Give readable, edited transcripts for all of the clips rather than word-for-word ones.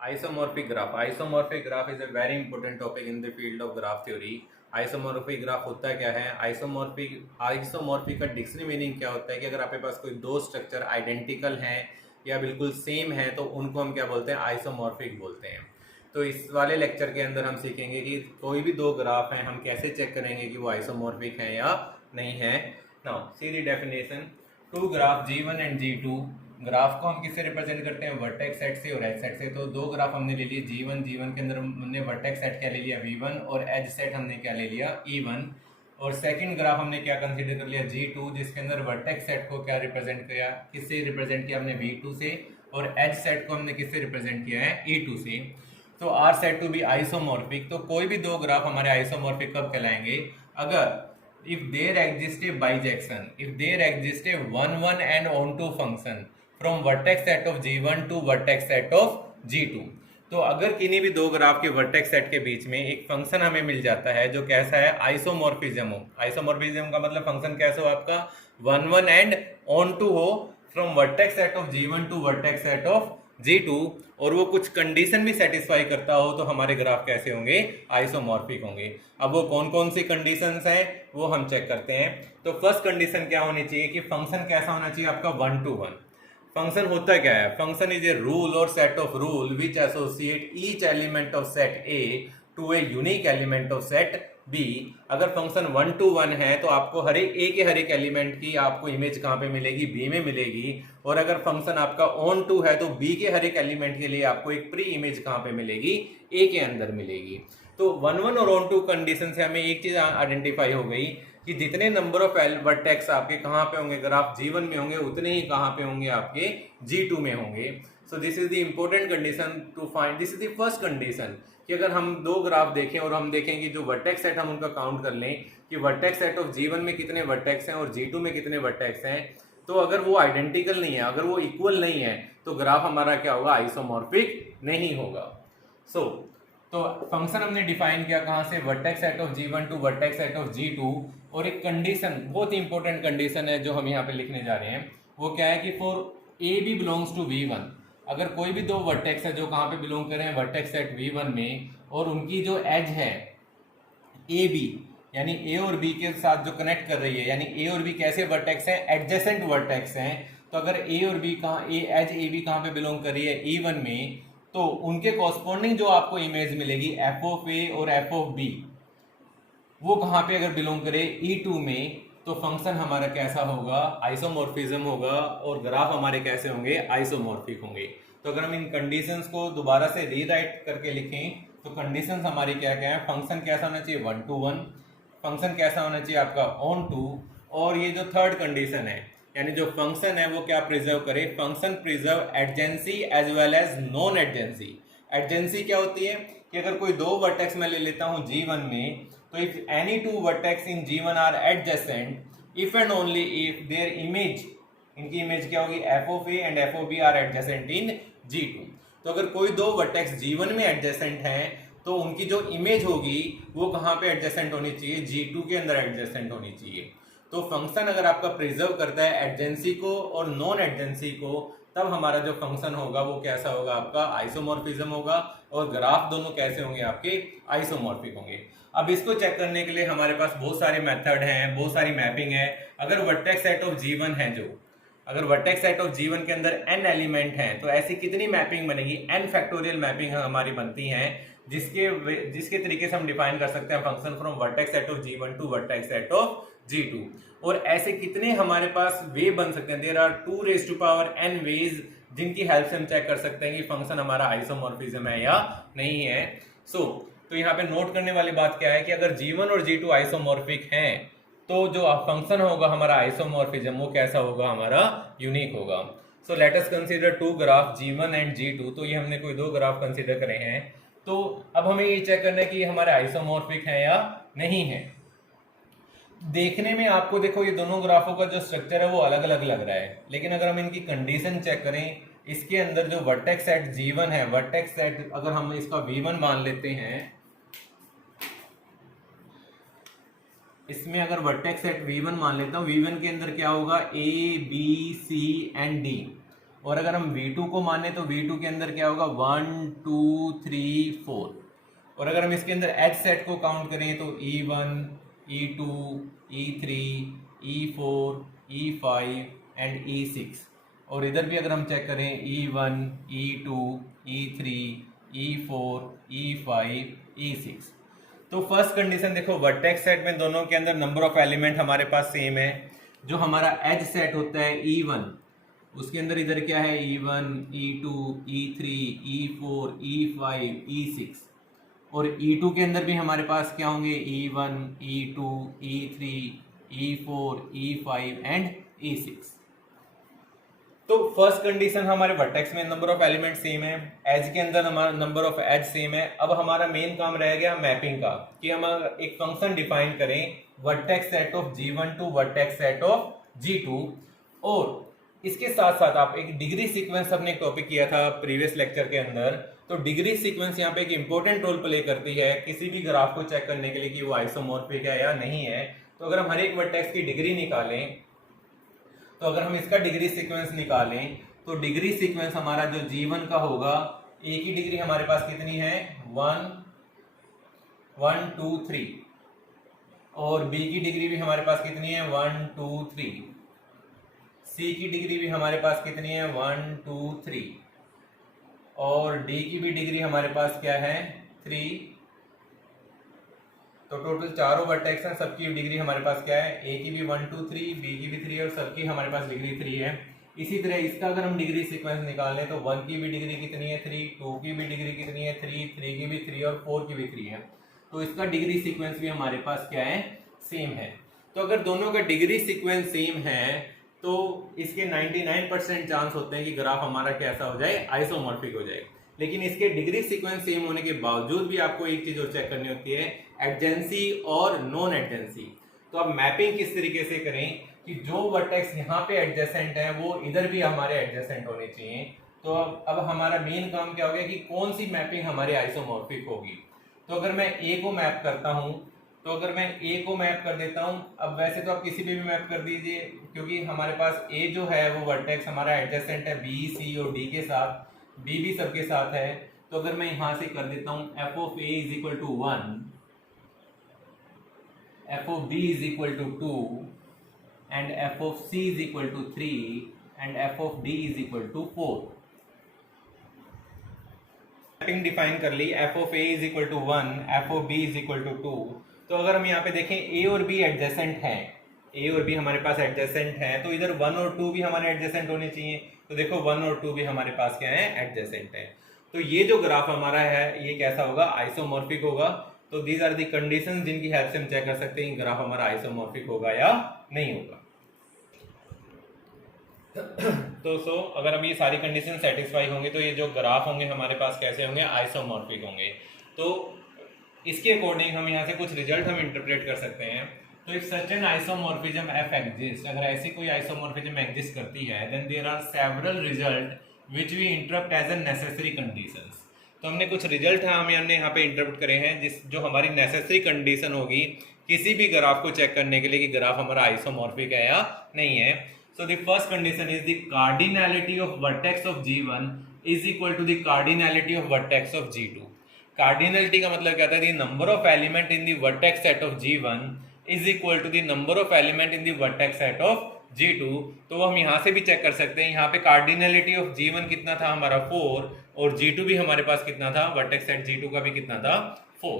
Isomorphic graph is a very important topic in the field of graph theory. Isomorphic graph होता क्या है? Isomorphic का dictionary meaning क्या होता है कि अगर आपके पास कोई दो स्ट्रक्चर आइडेंटिकल हैं या बिल्कुल सेम है तो उनको हम क्या बोलते हैं? आइसोमॉर्फिक बोलते हैं। तो इस वाले लेक्चर के अंदर हम सीखेंगे कि कोई भी दो ग्राफ हैं हम कैसे चेक करेंगे कि वो आइसोमॉर्फिक हैं या नहीं है। Now see the definition. Two graph G1 and G2। Graph को हम किससे रिप्रेजेंट करते हैं? वर्टेक्स सेट से और एज सेट से। तो दो ग्राफ हमने ले लिए G1 के अंदर हमने वर्टेक्स सेट क्या ले लिया? V1 और एज सेट हमने क्या ले लिया? E1। और सेकंड ग्राफ हमने क्या कंसीडर कर लिया? G2, जिसके अंदर वर्टेक्स सेट को क्या रिप्रेजेंट किया? किससे रिप्रेजेंट किया हमने? V2 से। और एज सेट को हमने किससे रिप्रेजेंट किया है? E2 से। तो are said to be isomorphic. तो कोई भी दो ग्राफ हमारे आइसोमॉर्फिक कब कहलाएंगे? अगर if there exists a bijection, if there exists a 1 1 and onto function from vertex set of G1 to vertex set of G2। तो अगर किन्हीं भी दो ग्राफ के वर्टेक्स सेट के बीच में एक फंक्शन हमें मिल जाता है जो कैसा है? आइसोमॉर्फिज्म हो। आइसोमॉर्फिज्म का मतलब फंक्शन कैसा हो आपका? 1 1 एंड ऑन टू हो from vertex set of G1 to vertex set of G2, और वो कुछ कंडीशन भी सेटिस्फाई करता हो तो हमारे ग्राफ कैसे होंगे? आइसोमॉर्फिक होंगे। अब वो कौन कौन सी कंडीशंस हैं वो हम चेक करते हैं। तो फर्स्ट कंडीशन क्या होनी चाहिए कि फंक्शन कैसा होना चाहिए आपका? 1 to 1। फंक्शन होता क्या है? फंक्शन इज ए रूल और set of rule which associate each element of set A to a unique element of set B. अगर फंक्शन 1 to 1 है तो आपको हर एक ए के हर एक एलिमेंट की आपको इमेज कहाँ पे मिलेगी? बी में मिलेगी। और अगर फंक्शन आपका ऑन टू है तो बी के हर एक एलिमेंट के लिए आपको एक प्री इमेज कहाँ पे मिलेगी? ए के अंदर मिलेगी। तो 1 1 और ऑन टू कंडीशन से हमें एक चीज आइडेंटिफाई हो गई कि जितने नंबर ऑफ वर्टेक्स आपके कहाँ पे होंगे? ग्राफ G1 में होंगे, उतने ही कहाँ पे होंगे? आपके G2 में होंगे। So this is the important condition to find. This is the first condition कि अगर हम दो ग्राफ देखें और हम देखें कि जो वर्टेक्स सेट हम उनका काउंट कर लें कि वर्टेक्स सेट ऑफ G1 में कितने वर्टेक्स हैं और G2 में कितने वर्टेक्स हैं, तो अगर वो आइडेंटिकल नहीं है, अगर वो इक्वल नहीं है, तो ग्राफ हमारा क्या होगा? आइसोमॉर्फिक नहीं होगा। तो फंक्शन हमने डिफाइन किया कहाँ से? Vertex set of G1 to vertex set of G2। और एक कंडीशन, बहुत ही इंपॉर्टेंट कंडीशन है जो हम यहाँ पे लिखने जा रहे हैं, वो क्या है कि for a b belongs to V1। अगर कोई भी दो वर्टेक्स है जो कहाँ पे बिलोंग कर रहे हैं? वर्टेक्स सेट V1 में, और उनकी जो एज है ए बी, यानी ए और बी के साथ जो कनेक्ट कर रही है, यानी ए और बी कैसे वर्टेक्स हैं? एडजेसेंट वर्टेक्स हैं। तो अगर ए और बी कहाँ, एज ए बी कहाँ पे बिलोंग कर रही है? E1 में, तो उनके कॉरस्पॉन्डिंग जो आपको इमेज मिलेगी एफ ऑफ ए और एफ ऑफ बी, वो कहाँ पे अगर बिलोंग करे? E2 में, तो फंक्शन हमारा कैसा होगा? आइसोमॉर्फिज्म होगा और ग्राफ हमारे कैसे होंगे? आइसोमॉर्फिक होंगे। तो अगर हम इन कंडीशंस को दोबारा से रीराइट करके लिखें तो कंडीशंस हमारी क्या क्या है? फंक्शन कैसा होना चाहिए? 1 to 1। फंक्शन कैसा होना चाहिए आपका? Onto. और ये जो थर्ड कंडीशन है, यानी जो फंक्शन है वो क्या प्रिजर्व करे? Function preserve adjacency as well as non adjacency. Adjacency क्या होती है कि अगर कोई दो वर्टेक्स मैं ले लेता हूं G1 में, तो if any two vertex in G1 are adjacent, if and only if their image, इनकी इमेज क्या होगी? F of a and F of b are adjacent in G2। तो अगर कोई दो वर्टेक्स G1 में एडजेसेंट हैं तो उनकी जो इमेज होगी वो कहाँ पे एडजेसेंट होनी चाहिए? G2 के अंदर एडजेसेंट होनी चाहिए। तो फंक्शन अगर आपका प्रिजर्व करता है एडजेंसी को और नॉन एडजेंसी को, तब हमारा जो फंक्शन होगा वो कैसा होगा? आपका आइसोमॉर्फिज्म होगा। और ग्राफ दोनों कैसे होंगे? आपके आइसोमॉर्फिक होंगे। अब इसको चेक करने के लिए हमारे पास बहुत सारे मेथड हैं, बहुत सारी मैपिंग है। अगर वर्टेक्स सेट ऑफ G1 है, जो अगर वर्टेक्स सेट ऑफ G1 के अंदर n एलिमेंट हैं, तो ऐसी कितनी मैपिंग बनेगी? n फैक्टोरियल मैपिंग हमारी बनती हैं, जिसके तरीके से हम डिफाइन कर सकते हैं function from vertex set of G1 to vertex set of G2। और ऐसे कितने हमारे पास वे बन सकते हैं? देयर आर 2n वेज जिनकी हेल्प से हम चेक कर सकते हैं कि फंक्शन हमारा आइसोमॉर्फिज्म है या नहीं है। तो यहाँ पे नोट करने वाली बात क्या है कि अगर G1 और G2 आइसोमॉर्फिक हैं तो जो फंक्शन होगा हमारा आइसोमॉर्फिज्म वो कैसा होगा? हमारा यूनिक होगा। So let us consider two graph G1 and G2। तो ये हमने कोई दो ग्राफ कंसीडर करे हैं। तो अब हमें ये चेक करना है कि हमारे आइसोमॉर्फिक है या नहीं है। देखने में आपको देखो ये दोनों ग्राफों का जो स्ट्रक्चर है वो अलग अलग लग रहा है, लेकिन अगर हम इनकी कंडीशन चेक करें, इसके अंदर जो वर्टेक्स सेट G1 है, वर्टेक्स सेट अगर हम इसका V1 मान लेते हैं, इसमें अगर वर्टेक्स सेट V1 मान लेता हूं, V1 के अंदर क्या होगा? A B C and D। और अगर हम V2 को माने तो V2 के अंदर क्या होगा 1 2 3 4। और अगर हम इसके अंदर एज सेट को काउंट करें तो E1 E2 E3 E4 E5 and E6। और इधर भी अगर हम चेक करें E1 E2 E3 E4 E5 E6। तो फर्स्ट कंडीशन देखो, वर्टेक्स सेट में दोनों के अंदर नंबर ऑफ एलिमेंट हमारे पास सेम है। जो हमारा एज सेट होता है E1, उसके अंदर इधर क्या है E1 E2 E3 E4 E5 E6। और E2 के अंदर भी हमारे पास क्या होंगे E1 E2 E3 E4 E5 and E6। तो फर्स्ट कंडीशन हमारे वर्टेक्स में नंबर ऑफ एलिमेंट सेम है, एज के अंदर हमारा नंबर ऑफ एज सेम है। अब हमारा मेन काम रह गया मैपिंग का, कि हम एक फंक्शन डिफाइन करें vertex set of G1 to vertex set of G2। और इसके साथ साथ आप एक डिग्री सीक्वेंस, हमने टॉपिक किया था प्रीवियस लेक्चर के अंदर, तो डिग्री सीक्वेंस यहाँ पे एक इंपॉर्टेंट रोल प्ले करती है किसी भी ग्राफ को चेक करने के लिए कि वो आइसोमॉर्फिक है या नहीं है। तो अगर हम हर एक वर्टेक्स की डिग्री निकालें, तो अगर हम इसका डिग्री सीक्वेंस निकालें तो डिग्री सीक्वेंस हमारा जो G1 का होगा, ए की डिग्री हमारे पास कितनी है 1 1 2 3, और बी की डिग्री भी हमारे पास कितनी है 1 2 3, सी की डिग्री भी हमारे पास कितनी है 1 2 3, और डी की भी डिग्री हमारे पास क्या है 3। तो टोटल चारों वर्टेक्स हैं, सबकी डिग्री हमारे पास क्या है, ए की भी 1 2 3, बी की भी 3 और सबकी हमारे पास डिग्री 3 है। इसी तरह इसका अगर हम डिग्री सीक्वेंस निकालें तो 1 की भी डिग्री कितनी है 3, 2 की भी डिग्री कितनी है 3, 3 की भी 3 और 4 की भी 3 है। तो इसका डिग्री सीक्वेंस भी हमारे पास क्या है सेम है। तो अगर दोनों का डिग्री सीक्वेंस सेम है तो इसके 99% चांस होते हैं कि ग्राफ हमारा कैसा हो जाए, आइसोमॉर्फिक हो जाए। लेकिन इसके डिग्री सीक्वेंस सेम होने के बावजूद भी आपको एक चीज और चेक करनी होती है, एडजेंसी और नॉन एडजेंसी। तो अब मैपिंग किस तरीके से करें कि जो वर्टेक्स यहाँ पे एडजेसेंट है वो इधर भी हमारे एडजेसेंट होने चाहिए। तो अब हमारा मेन काम क्या हो गया कि कौन सी मैपिंग हमारे आइसोमॉर्फिक होगी। तो अगर मैं ए को मैप करता हूँ, तो अगर मैं ए को मैप कर देता हूँ, अब वैसे तो आप किसी पे भी मैप कर दीजिए क्योंकि हमारे पास ए जो है वो वर्टेक्स हमारा एडजेसेंट है बी सी और डी के साथ, बी भी सबके साथ है। तो अगर मैं यहां से कर देता हूं F of A is equal to 1, F of B is equal to 2 and F of C is equal to 3 and F of D is equal to 4। Mapping define कर ली, F of A is equal to 1, F of B is equal to 2। तो अगर हम यहाँ पे देखें ए और B adjacent हैं, ए और बी हमारे पास एडजेसेंट हैं, तो इधर 1 और 2 भी हमारे एडजेसेंट होने चाहिए। तो देखो 1 और 2 भी हमारे पास क्या है एडजेसेंट है। तो ये जो ग्राफ हमारा है ये कैसा होगा, आइसोमॉर्फिक होगा। तो दीज आर दी कंडीशंस जिनकी हेल्प से हम चेक कर सकते हैं ग्राफ हमारा आइसोमॉर्फिक होगा या नहीं होगा। तो अगर हम ये सारी कंडीशन सेटिस्फाई होंगे तो ये जो ग्राफ होंगे हमारे पास कैसे होंगे, आइसोमॉर्फिक होंगे। तो इसके अकॉर्डिंग हम यहाँ से कुछ रिजल्ट हम इंटरप्रेट कर सकते हैं। तो if such an isomorphism f exist, अगर ऐसी कोई आइसोमॉर्फिज्म एग्जिस्ट करती है, then there are several result which we interpret as an necessary conditions. तो हमने कुछ रिजल्ट हमने यहाँ पे इंटरप्ट करे हैं जो हमारी नेसेसरी कंडीशन होगी किसी भी ग्राफ को चेक करने के लिए कि ग्राफ हमारा आइसोमॉर्फिक है या नहीं है। So the first condition is the cardinality of vertex of G1 is equal to the cardinality of vertex of G2। Cardinality का मतलब क्या था, the number of element in the vertex set of G1 is equal to the number of element in the vertex set of G2। तो हम यहाँ से भी check कर सकते हैं, यहाँ पे कार्डिनैलिटी ऑफ G1 कितना था हमारा 4 और G2 भी हमारे पास कितना था, वर्टेक्स सेट G2 का भी कितना था 4।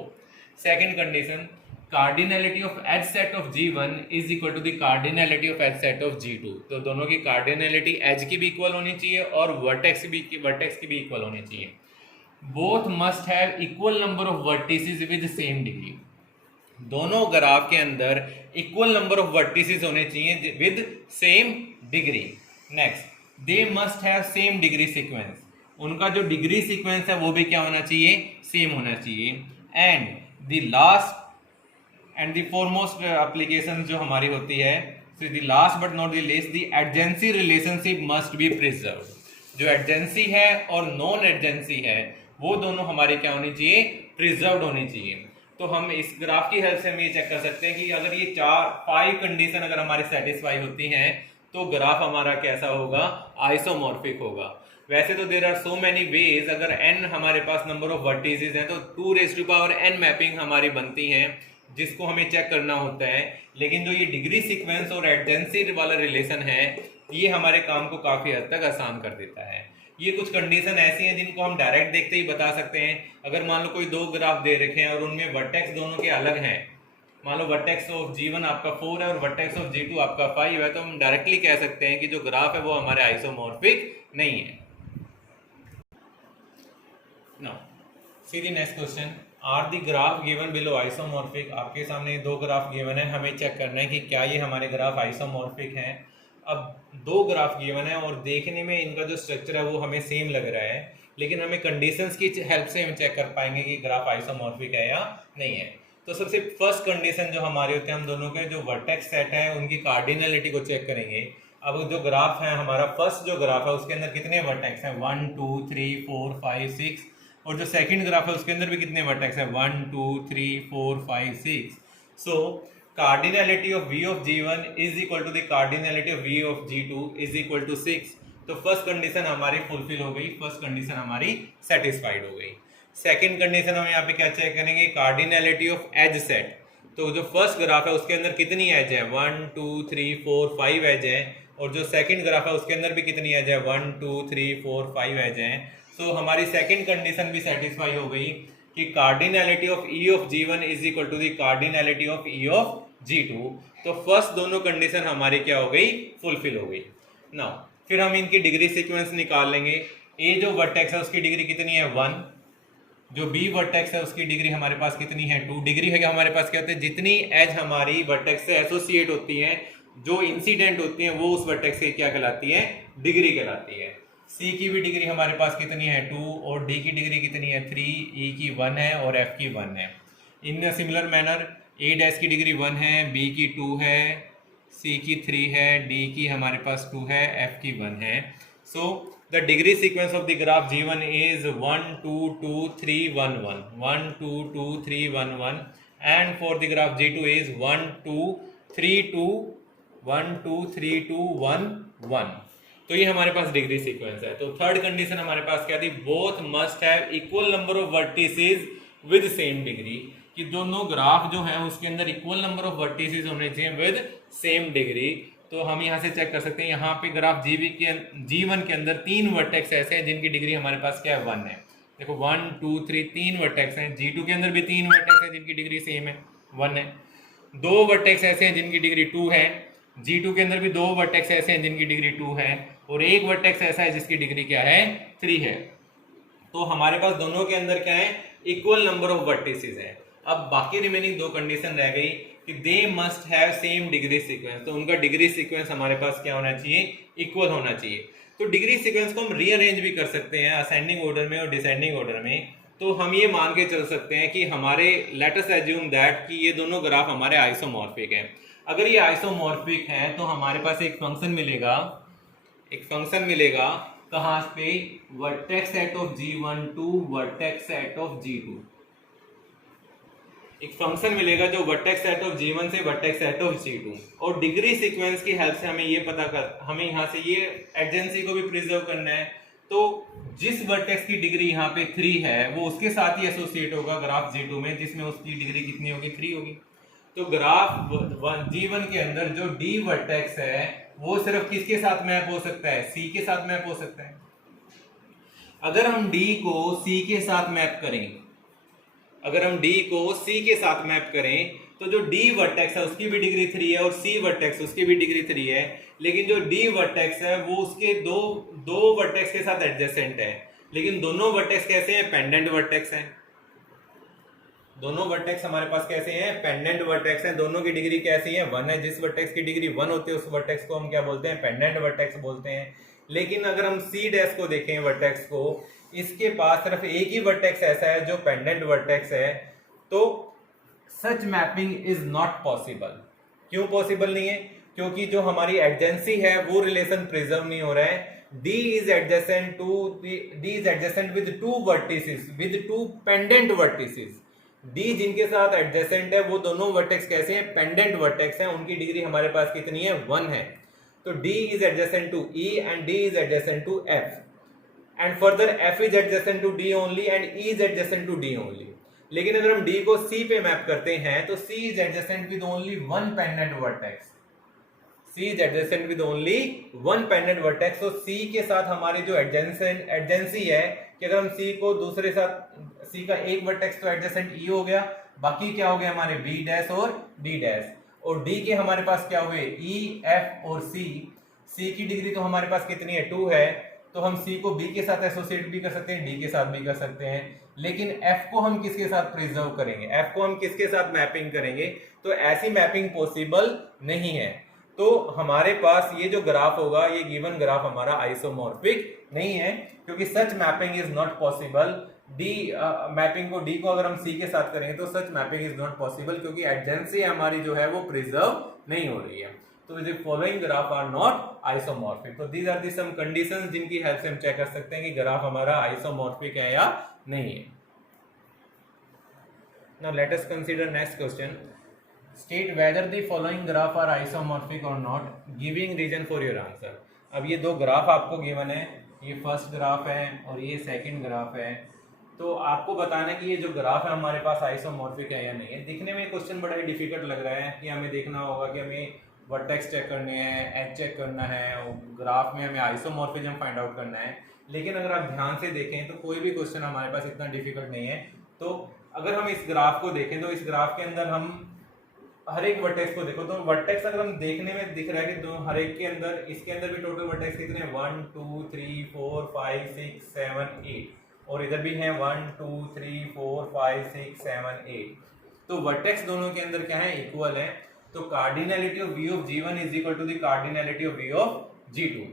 Second condition, cardinality of edge set of G1 is equal to the cardinality of edge set of G2। तो दोनों की कार्डिनैलिटी एज की भी इक्वल होनी चाहिए और वर्टेक्स की भी इक्वल होनी चाहिए। Both must have equal number of vertices with same degree. दोनों ग्राफ के अंदर इक्वल नंबर ऑफ वर्टिसेस होने चाहिए with same degree. Next, they must have same degree sequence. उनका जो डिग्री सीक्वेंस है वो भी क्या होना चाहिए, सेम होना चाहिए। And the last and the foremost application जो हमारी होती है, so the last but not the least, the adjacency relationship must be preserved। जो एडजेंसी है और नॉन एडजेंसी है वो दोनों हमारे क्या होनी चाहिए, प्रिजर्व्ड होनी चाहिए। तो हम इस ग्राफ की हेल्प से हम ये चेक कर सकते हैं कि अगर ये 5 कंडीशन अगर हमारी सेटिस्फाई होती हैं तो ग्राफ हमारा कैसा होगा, आइसोमॉर्फिक होगा। वैसे तो there are so many ways, अगर n हमारे पास नंबर ऑफ वर्टिसेस हैं तो 2n मैपिंग हमारी बनती हैं जिसको हमें चेक करना होता है। लेकिन जो ये डिग्री सीक्वेंस और एडजेंसी वाला रिलेशन है ये हमारे काम को काफी हद तक आसान कर देता है। ये कुछ कंडीशन ऐसी हैं जिनको हम डायरेक्ट देखते ही बता सकते हैं। अगर मान लो कोई दो ग्राफ दे रखे हैं और उनमें वर्टेक्स दोनों के अलग हैं, मान लो वर्टेक्स ऑफ G1 आपका 4 है और वर्टेक्स ऑफ G2 आपका 5 है, तो हम डायरेक्टली कह सकते हैं कि जो ग्राफ है वो हमारे आइसोमॉर्फिक नहीं है। Now see the next question, are the graph given below isomorphic. आपके सामने दो ग्राफ गिवन है, हमें चेक करना है कि क्या ये हमारे ग्राफ आइसोमॉर्फिक हैं। अब दो ग्राफ गिवन है और देखने में इनका जो स्ट्रक्चर है वो हमें सेम लग रहा है, लेकिन हमें कंडीशंस की हेल्प से हम चेक कर पाएंगे कि ग्राफ आइसोमॉर्फिक है या नहीं है। तो सबसे फर्स्ट कंडीशन जो हमारे होते हैं, हम दोनों के जो वर्टेक्स सेट है उनकी कार्डिनलिटी को चेक करेंगे। अब जो ग्राफ है हमारा, फर्स्ट जो ग्राफ है उसके अंदर कितने वर्टेक्स हैं, 1 2 3 4 5 6, और जो सेकंड ग्राफ है उसके अंदर भी कितने वर्टेक्स हैं, 1 2 3 4 5 6। सो cardinality of V of G1 is equal to the cardinality of V of G2 is equal to 6। तो फर्स्ट कंडीशन हमारी फुलफिल हो गई, फर्स्ट कंडीशन हमारी सेटिस्फाइड हो गई। सेकंड कंडीशन हम यहाँ पे क्या चेक करेंगे, कार्डिनलिटी ऑफ एज सेट। तो जो फर्स्ट ग्राफ है उसके अंदर कितनी एज है, 1 2 3 4 5 एज है, और जो सेकंड ग्राफ है उसके अंदर भी कितनी एज है, 1 2 3 4 5 एज है। तो हमारी सेकंड कंडीशन भी सेटिस्फाई हो गई कि cardinality of E of G1 is equal to the cardinality of E of G2। तो फर्स्ट दोनों कंडीशन हमारी क्या हो गई, फुलफिल हो गई। नाउ फिर हम इनकी डिग्री सीक्वेंस निकाल लेंगे। ए जो वर्टेक्स है उसकी डिग्री कितनी है, 1। जो बी वर्टेक्स है उसकी डिग्री हमारे पास कितनी है, 2। डिग्री है हमारे पास क्या होता है, जितनी एज हमारी वर्टेक्स से एसोसिएट होती है, जो इंसिडेंट होती है वो उस वर्टेक्स की क्या कहलाती है, डिग्री कहलाती है। सी की भी डिग्री हमारे पास कितनी है, 2, और डी की डिग्री कितनी है, 3, ई की 1 है और एफ की 1 है। In similar manner A dash की डिग्री 1 है, बी की 2 है, सी की 3 है, डी की हमारे पास 2 है, एफ की 1 है। So the degree sequence of the graph G1 is 1 2 2 3 1 1 1 2 2 3 1 1, and for the graph G2 is 1 2 3 2 1 2 3 2 1 1। तो ये हमारे पास डिग्री सीक्वेंस है। तो थर्ड कंडीशन हमारे पास क्या थी, both must have equal number of vertices with same degree, कि दोनों ग्राफ जो है उसके अंदर इक्वल नंबर ऑफ वर्टिसेस होने चाहिए विद सेम डिग्री। तो हम यहाँ से चेक कर सकते हैं, यहाँ पे ग्राफ G1 के अंदर 3 वर्टेक्स ऐसे हैं जिनकी डिग्री हमारे पास क्या है, 1 है। देखो 1 2 3 3 वर्टेक्स हैं। G2 के अंदर भी 3 वर्टेक्स हैं जिनकी डिग्री सेम है, 1 है। 2 वर्टेक्स ऐसे हैं जिनकी डिग्री 2 है। G2 के अंदर भी 2 वर्टेक्स ऐसे हैं जिनकी डिग्री 2 है, और एक वर्टेक्स ऐसा है जिसकी डिग्री क्या है, 3 है। तो हमारे पास दोनों के अंदर क्या है, इक्वल नंबर ऑफ वर्टिसेस है। अब बाकी रिमेनिंग दो कंडीशन रह गई कि they must have same degree sequence. तो उनका डिग्री सीक्वेंस हमारे पास क्या होना चाहिए, इक्वल होना चाहिए। तो डिग्री सीक्वेंस को हम रीअरेंज भी कर सकते हैं असेंडिंग ऑर्डर में और डिसेंडिंग ऑर्डर में। तो हम ये मान के चल सकते हैं कि हमारे, लेट अस अज्यूम दैट कि ये दोनों ग्राफ हमारे आइसोमॉर्फिक हैं। अगर ये आइसोमॉर्फिक है तो हमारे पास एक फंक्शन मिलेगा, कहाँ पे, vertex set of G1 to vertex set of G2। एक फंक्शन मिलेगा जो वर्टेक्स सेट ऑफ G1 से वर्टेक्स सेट ऑफ G2, और डिग्री सीक्वेंस की हेल्प से हमें ये हमें यहाँ से ये एडजेंसी को भी प्रिजर्व करना है। तो जिस वर्टेक्स की डिग्री यहाँ पे 3 है वो उसके साथ ही एसोसिएट होगा ग्राफ G2 में, जिसमें उसकी डिग्री कितनी होगी, 3 होगी। तो ग्राफ G1 के अंदर जो D वर्टेक्स है वो सिर्फ किसके साथ मैप हो सकता है, C के साथ मैप हो सकता है। अगर हम D को C के साथ मैप करें, तो जो D वर्टेक्स है उसकी भी डिग्री 3 है और C वर्टेक्स उसकी भी डिग्री 3 है, लेकिन जो D वर्टेक्स है वो उसके दो वर्टेक्स के साथ एडजेसेंट है। लेकिन दोनों वर्टेक्स कैसे हैं, पेंडेंट वर्टेक्स हैं। दोनों वर्टेक्स हमारे पास कैसे हैं, पेंडेंट वर्टेक्स हैं। दोनों की डिग्री कैसी है, 1 है। जिस वर्टेक्स की डिग्री 1 होती है उस वर्टेक्स को हम क्या बोलते हैं, पेंडेंट वर्टेक्स बोलते हैं। लेकिन अगर हम C डैश को देखें वर्टेक्स को, इसके पास सिर्फ एक ही वर्टेक्स ऐसा है जो पेंडेंट वर्टेक्स है, तो सच मैपिंग इज नॉट पॉसिबल। क्यों पॉसिबल नहीं है, क्योंकि जो हमारी एडजेंसी है वो रिलेशन प्रिजर्व नहीं हो रहा है। D is adjacent with 2 vertices with 2 pendant vertices। D जिनके साथ एडजेसेंट है वो दोनों वर्टेक्स कैसे हैं, पेंडेंट वर्टेक्स हैं। उनकी डिग्री हमारे पास कितनी है, 1 है। तो D is adjacent to E and D is adjacent to F, and further F is adjacent to D only and E is adjacent to D only. लेकिन अगर हम D को C पे मैप करते हैं तो C is adjacent with only one pendant vertex. C is adjacent with only one pendant vertex. तो C के साथ हमारी जो एडजेंसी है कि अगर हम C को दूसरे साथ C का एक वर्टेक्स तो एडजेसेंट E हो गया, बाकी क्या हो गया हमारे B डैश और D डैश, और D के हमारे पास क्या हुए E, F और C. C की डिग्री तो हमारे पास कितनी है 2 है, तो हम C को B के साथ एसोसिएट भी कर सकते हैं, D के साथ भी कर सकते हैं. लेकिन F को हम किसके साथ प्रिजर्व करेंगे, F को हम किसके साथ मैपिंग करेंगे, तो ऐसी मैपिंग पॉसिबल नहीं है. तो हमारे पास ये जो ग्राफ होगा, ये गिवन ग्राफ हमारा आइसोमॉर्फिक नहीं है, क्योंकि such mapping is not possible. Mapping को D को अगर हम C के साथ करेंगे तो सच मैपिंग इज नॉट पॉसिबल, क्योंकि एडजेंसी हमारी जो है वो प्रिजर्व नहीं हो रही है. तो the following graph are not isomorphic. तो these are the some conditions जिनकी हेल्प से हम चेक कर सकते हैं कि ग्राफ हमारा आइसोमॉर्फिक है या नहीं है. Now let us consider next question. State whether the following graph are isomorphic or not, giving reason for your answer. अब ये दो ग्राफ आपको गिवन है, ये फर्स्ट ग्राफ है और ये सेकंड ग्राफ है. तो आपको बताना है कि ये जो ग्राफ है हमारे पास आइसोमॉर्फिक है या नहीं है. दिखने में क्वेश्चन बड़ा ही डिफिकल्ट लग रहा है कि हमें देखना होगा कि हमें वर्टेक्स चेक करने हैं, एच चेक करना है, और ग्राफ में हमें आइसोमॉर्फिज्म फाइंड आउट करना है. लेकिन अगर आप ध्यान से देखें तो कोई भी क्वेश्चन हमारे पास इतना डिफिकल्ट नहीं है. तो अगर हम इस ग्राफ को देखें तो इस ग्राफ के अंदर हम हर एक वर्टेक्स को देखो, तो वर्टेक्स अगर हम देखने में दिख रहा है कि दो हर एक के अंदर, इसके अंदर भी टोटल वर्टेक्स कितने हैं 1 2 3 4 5 6 7 8, और इधर भी हैं 1 2 3 4 5 6 7 8. तो वर्टेक्स दोनों के अंदर क्या है, इक्वल है. तो cardinality of V of G1 is equal to the cardinality of V of G2.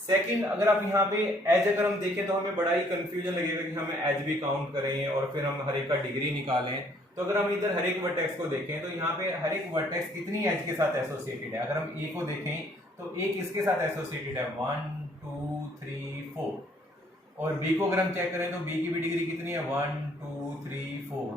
Second, अगर आप यहाँ पे एज अगर हम देखें तो हमें बड़ा ही कंफ्यूजन लगेगा कि हमें एज भी काउंट करें और फिर हम हर एक का डिग्री निकालें. तो अगर हम इधर हर एक वर्टेक्स को देखें तो यहाँ पे हर एक वर्टेक्स कितनी एज के साथ एसोसिएटेड है. अगर हम ए को देखें तो ए किसके साथ एसोसिएटेड है 1 2 3 4, और बी को अगर हम चेक करें तो बी की भी डिग्री कितनी है 1 2 3 4.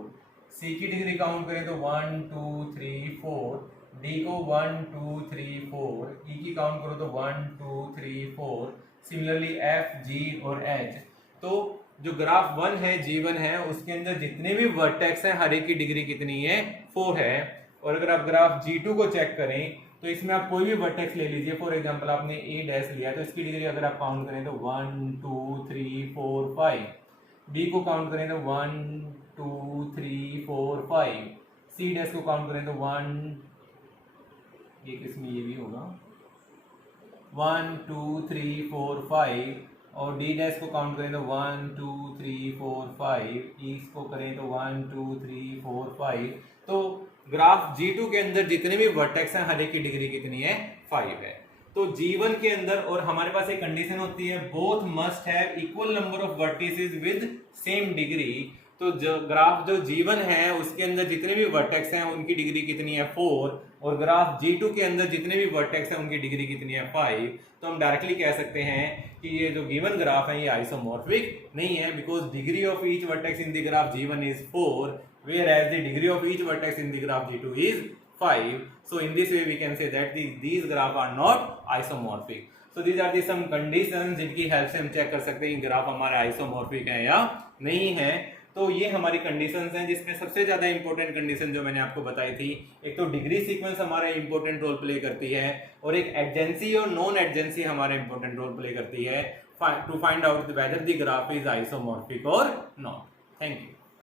सी की डिग्री काउंट करें तो 1 2 3 4, डी को 1 2 3 4, ई की काउंट करो तो 1 2 3 4. सिमिलरली एफ, जी और एच. तो जो ग्राफ 1 है G1 है उसके अंदर जितने भी वर्टेक्स हैं हर एक की डिग्री कितनी है 4 है. और अगर आप ग्राफ G2 को चेक करें तो इसमें आप कोई भी वर्टेक्स ले लीजिए. फॉर एग्जांपल आपने ए डैश लिया तो इसकी डिग्री अगर आप काउंट करें तो 1 2 3 4 5. बी को काउंट करें तो 1 2 3 4 5. सी डैश को काउंट करें तो 1, ये किसमें ये भी होगा 1 2 3 4 5, और डी डैश को काउंट करें तो 1 2 3 4 5, ई को करें तो 1 2 3 4 5. तो ग्राफ G2 के अंदर जितने भी वर्टेक्स हैं हर एक की डिग्री कितनी है 5 है. तो G1 के अंदर और हमारे पास एक कंडीशन होती है both must have equal number of vertices with same degree. तो जो ग्राफ जो G1 है उसके अंदर जितने भी वर्टेक्स हैं उनकी डिग्री कितनी है 4, और ग्राफ G2 के अंदर जितने भी वर्टेक्स हैं उनकी डिग्री कितनी है 5. तो हम डायरेक्टली कह सकते हैं कि ये जो गिवन ग्राफ है ये आइसोमॉर्फिक नहीं है, because degree of each vertex in the graph G1 is 4, whereas the degree of each vertex in the graph G2 is 5. So in this way we can say that these graph are not isomorphic. So these are the some conditions जिनकी help से हम check कर सकते हैं कि graph हमारे isomorphic है या नहीं है. तो ये हमारी कंडीशंस हैं, जिसमें सबसे ज्यादा इंपॉर्टेंट कंडीशन जो मैंने आपको बताई थी, एक तो डिग्री सीक्वेंस हमारा इंपॉर्टेंट रोल प्ले करती है, और एक एडजेंसी और नॉन एडजेंसी हमारा इंपॉर्टेंट रोल प्ले करती है to find out whether the graph is isomorphic और नॉट. Thank you.